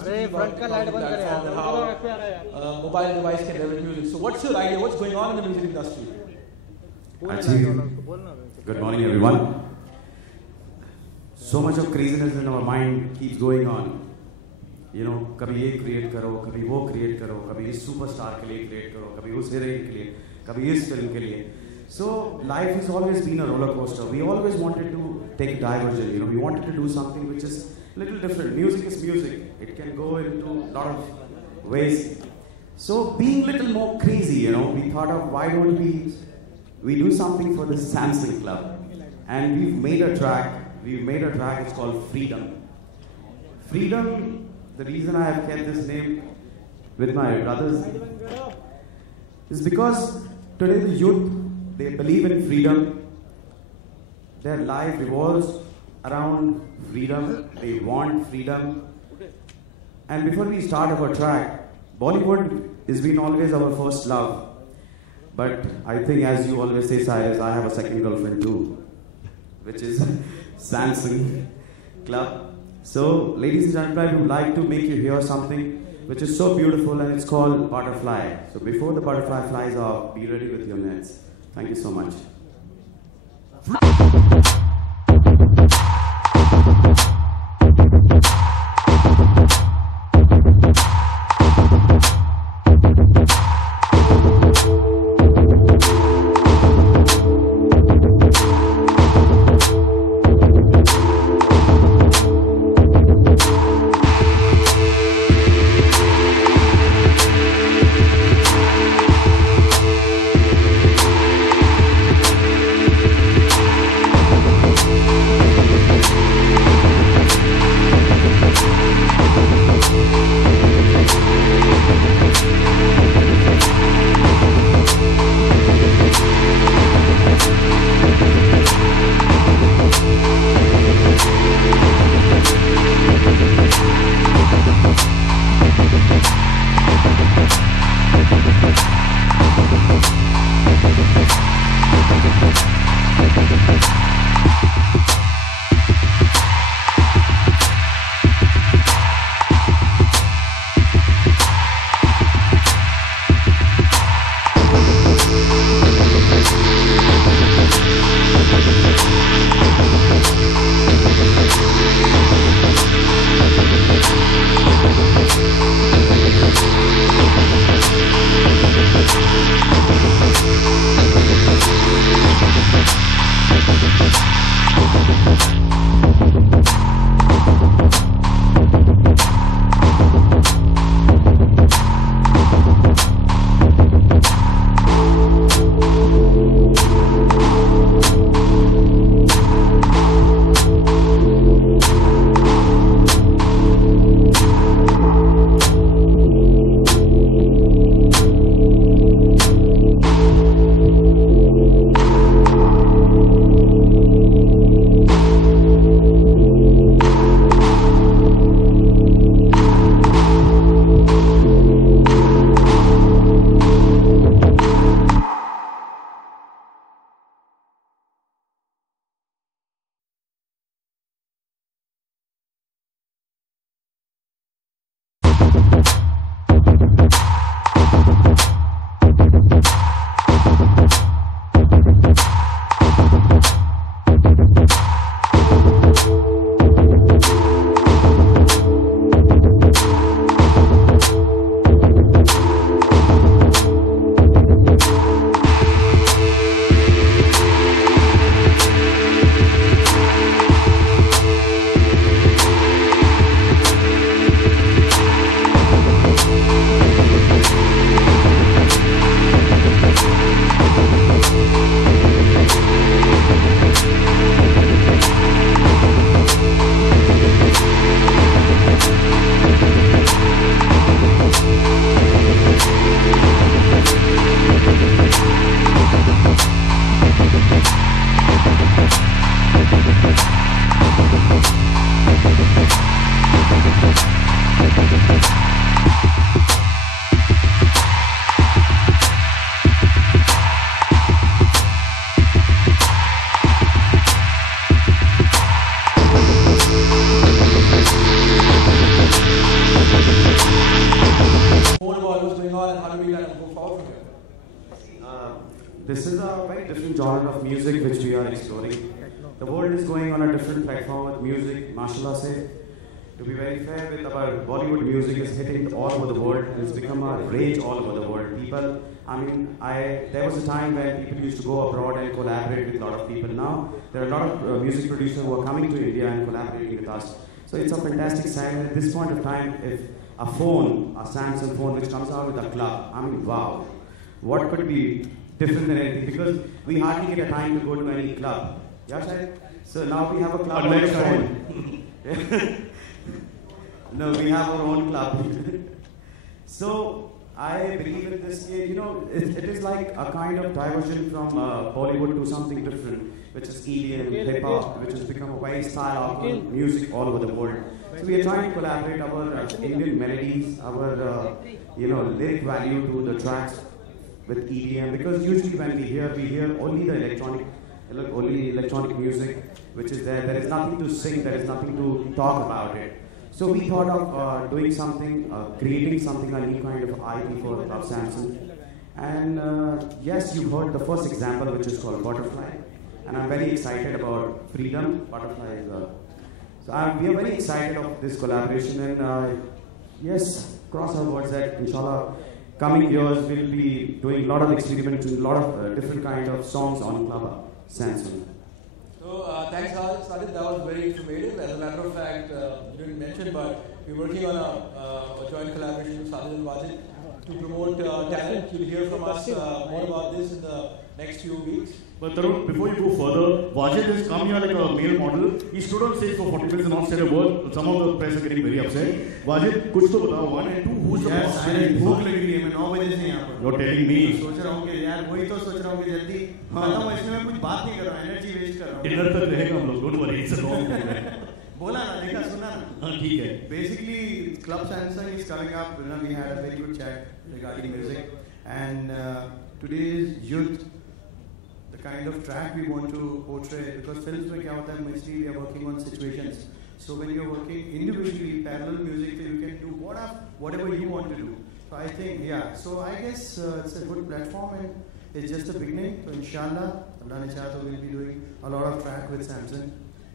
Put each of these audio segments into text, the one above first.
अरे फ्रंट का लाइट बंद करें यार, mobile device can develop music. So what's your idea? What's going on in the music industry? Actually, good morning everyone. So much of craziness in our mind keeps going on. You know, कभी ये create करो, कभी वो create करो, कभी इस superstar के लिए create करो, कभी उस heroine के लिए, कभी इस film के लिए. So life has always been a roller coaster. We always wanted to take a diversion. You know, we wanted to do something which is a little different. Music is music. It can go into a lot of ways. So being a little more crazy, you know, we thought of why don't we do something for the Samsung Club, and we've made a track. It's called Freedom. Freedom. The reason I have kept this name with my brothers is because today the youth, they believe in freedom. Their life revolves around freedom. They want freedom. And before we start our track, Bollywood has been always our first love. But I think, as you always say, Cyrus, I have a second girlfriend too, which is Samsung Club. So, ladies and gentlemen, I would like to make you hear something which is so beautiful, and it's called Butterfly. So before the butterfly flies off, be ready with your nets. Thank you so much. and go forward from here? This is a very different genre of music which we are exploring. The world is going on a different platform with music, mashallah say. To be very fair with our Bollywood music is hitting all over the world. It's become a rage all over the world. People, there was a time when people used to go abroad and collaborate with a lot of people. Now, there are a lot of music producers who are coming to India and collaborating with us. So it's a fantastic sign. At this point of time, if a phone, a Samsung phone which comes out with a club, wow. What could be different than anything? Because we hardly get a time to go to any club. Yeah, Shahid? So now we have a club on the phone. No, we have our own club. So I believe in this, it is like a kind of diversion from Bollywood to something different, which is EDM, hip-hop, which has become a very style of music all over the world. So we are trying to collaborate our Indian melodies, our lyric value to the tracks with EDM, because usually when we hear only the electronic music, which is there. There is nothing to sing, there is nothing to talk about it. So we thought of doing something, creating something, a new kind of IP for Club Samson. And yes, you heard the first example, which is called Butterfly. And I'm very excited about Freedom. Butterfly is we are very excited of this collaboration. And yes, cross our words that inshallah, coming years we'll be doing a lot of experiments and a lot of different kinds of songs on Club Samson. So thanks, Sajid. That was very informative. As a matter of fact, you didn't mention, but we're working on a joint collaboration with Sajid and Wajid to promote talent. You'll hear from us more about this in the next few weeks. But Tarun, before you go further, Wajid has come here like a male model. He stood on stage for 40 minutes and not said a word. Some of the press are getting very upset. Wajid, कुछ तो बताओ. 1 and 2, who's the boss? भूख लग रही है, मैं 9 बजे से यहाँ पर. You're telling me. सोच रहा हूँ कि यार वही तो सोच रहा हूँ कि जल्दी खत्म हो, इसमें मैं कुछ बात नहीं कर रहा हूँ, एनर्जी वेस्ट कर रहा हूँ. Dinner तक रहेगा हम लोग. Don't worry, it's a long program. बोला ना, देखा, सुना ना. हाँ ठीक है. Basically, Club Samson is coming up. We had a very good chat regarding music, and today's youth, the kind of track we want to portray, because films में क्या होता है, mostly we are working on situations. So when you're working individually, parallel music, you can do whatever you want to do. So I think, yeah. So I guess it's a good platform, and it's just a beginning. So inshallah, Allah ne chaha to we'll be doing a lot of track with Samson,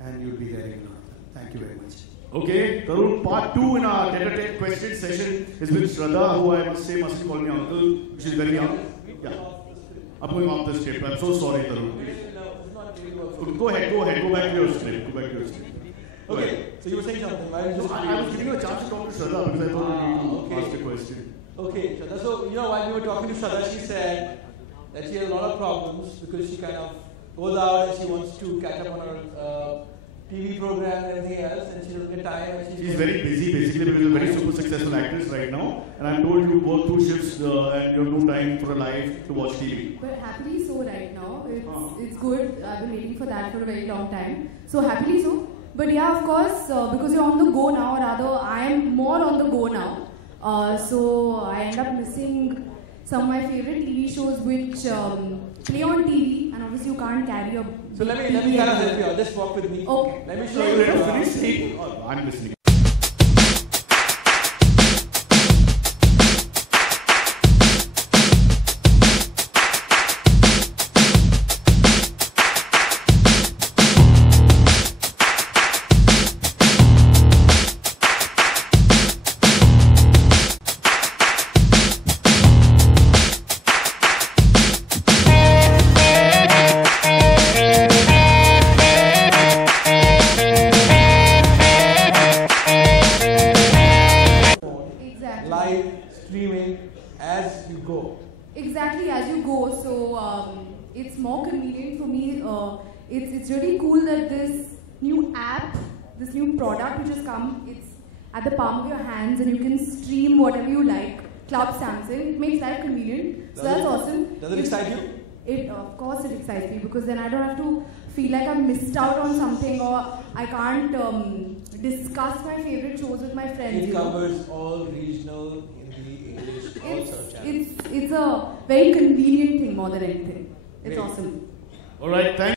and you'll be hearing a lot. Thank you very much. Okay, Tarun, part 2 in our tete-a-tete question session is with Shraddha, who I must say must be calling me uncle. She's very young. Yeah. I'm going off the script. I'm so sorry, Tarun. Go ahead. Go back to your script. Okay, so you were saying something. I was giving you a chance to talk to Shraddha because I thought you need to ask a question. Okay, Shraddha. So, while we were talking to Shraddha, she said that she has a lot of problems because she kind of goes out and she wants to catch up on her TV program and everything else, and she doesn't get time. And she's very busy, basically, because she's a very super successful actress right now. And I'm told you work 2 shifts and you have no time for a life to watch TV. But happily so right now. It's good. I've been waiting for that for a very long time. So happily so. But yeah, of course, because you're on the go now, or rather, I am more on the go now. So I end up missing some of my favorite TV shows which play on TV, and obviously you can't carry a. So let me kind of help you out. Just walk with me. Okay. Let me show you. Finish saying. I'm listening. Exactly, as you go. So it's more convenient for me. It's really cool that this new app, this new product which has come, it's at the palm of your hands and you can stream whatever you like. Club Samson. It makes life convenient. So that's awesome. Does it excite you? Of course it excites me, because then I don't have to feel like I've missed out on something, or I can't discuss my favorite shows with my friends. It covers all regional, Hindi, English, all such channels. It's a very convenient thing more than anything. It's awesome. All right, thank